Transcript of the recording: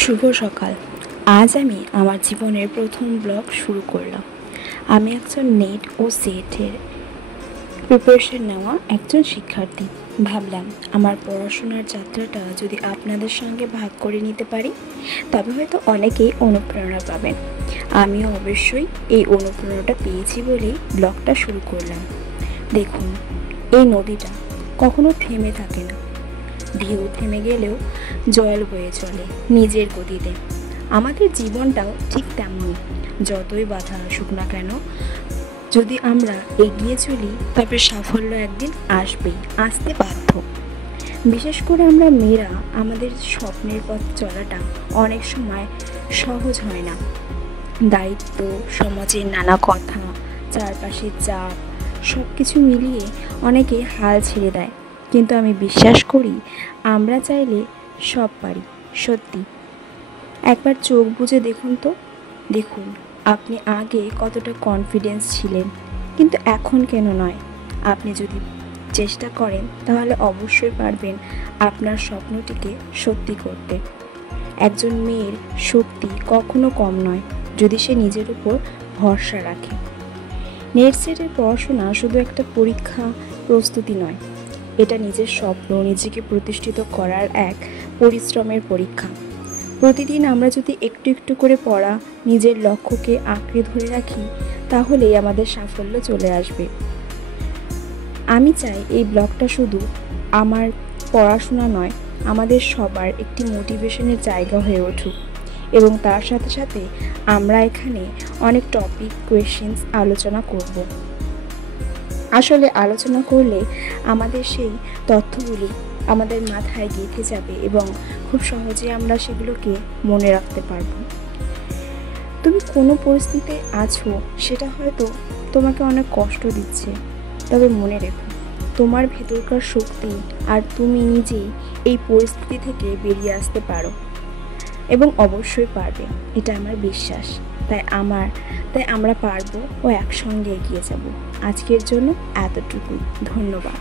শুভ সকাল। আজ আমি আমার জীবনের প্রথম ব্লগ শুরু করলাম। আমি একজন নেট ও সেটের প্রিপারেশন নেওয়া একজন শিক্ষার্থী। ভাবলাম আমার পড়াশোনার যাত্রাটা যদি আপনাদের সঙ্গে ভাগ করে নিতে পারি, তবে হয়তো অনেকেই অনুপ্রেরণা পাবেন। আমিও অবশ্যই এই অনুপ্রেরণাটা পেয়েছি বলেই ব্লগটা শুরু করলাম। দেখুন, এই নদীটা কখনো থেমে থাকে না। ঢেউ থেমে গেলেও জল বয়ে চলে নিজের গতিতে। আমাদের জীবনটাও ঠিক তেমনই। যতই বাধা আসুক না কেন, যদি আমরা এগিয়ে চলি তবে সাফল্য একদিন আসবেই, আসতে বাধ্য। বিশেষ করে আমরা মেয়েরা, আমাদের স্বপ্নের পথ চলাটা অনেক সময় সহজ হয় না। দায়িত্ব, সমাজের নানা কথা, চারপাশের চাপ, সব কিছু মিলিয়ে অনেকে হাল ছেড়ে দেয়। কিন্তু আমি বিশ্বাস করি আমরা চাইলে সব পারি। সত্যি, একবার চোখ বুজে দেখুন তো। দেখুন আপনি আগে কতটা কনফিডেন্স ছিলেন, কিন্তু এখন কেন নয়? আপনি যদি চেষ্টা করেন তাহলে অবশ্যই পারবেন আপনার স্বপ্নটিকে সত্যি করতে। একজন মেয়ের শক্তি কখনো কম নয় যদি সে নিজের উপর ভরসা রাখে। নেট সেটের পড়াশোনা শুধু একটা পরীক্ষা প্রস্তুতি নয়, এটা নিজের স্বপ্ন নিজেকে প্রতিষ্ঠিত করার এক পরিশ্রমের পরীক্ষা। প্রতিদিন আমরা যদি একটু একটু করে পড়া, নিজের লক্ষ্যকে আঁকড়ে ধরে রাখি, তাহলেই আমাদের সাফল্য চলে আসবে। আমি চাই এই ব্লগটা শুধু আমার পড়াশোনা নয়, আমাদের সবার একটি মোটিভেশনের জায়গা হয়ে উঠুক। এবং তার সাথে সাথে আমরা এখানে অনেক টপিক, কোয়েশ্চেন্স আলোচনা করব। আসলে আলোচনা করলে আমাদের সেই তথ্যগুলি আমাদের মাথায় গেঁথে যাবে এবং খুব সহজে আমরা সেগুলোকে মনে রাখতে পারবো। তুমি কোনো পরিস্থিতিতে আছো, সেটা হয়তো তোমাকে অনেক কষ্ট দিচ্ছে, তবে মনে রেখো তোমার ভেতরকার শক্তি আর তুমি নিজেই এই পরিস্থিতি থেকে বেরিয়ে আসতে পারো এবং অবশ্যই পারবে, এটা আমার বিশ্বাস। তাই আমরা পারবো ও একসঙ্গে এগিয়ে যাব। আজকের জন্য এতটুকুই। ধন্যবাদ।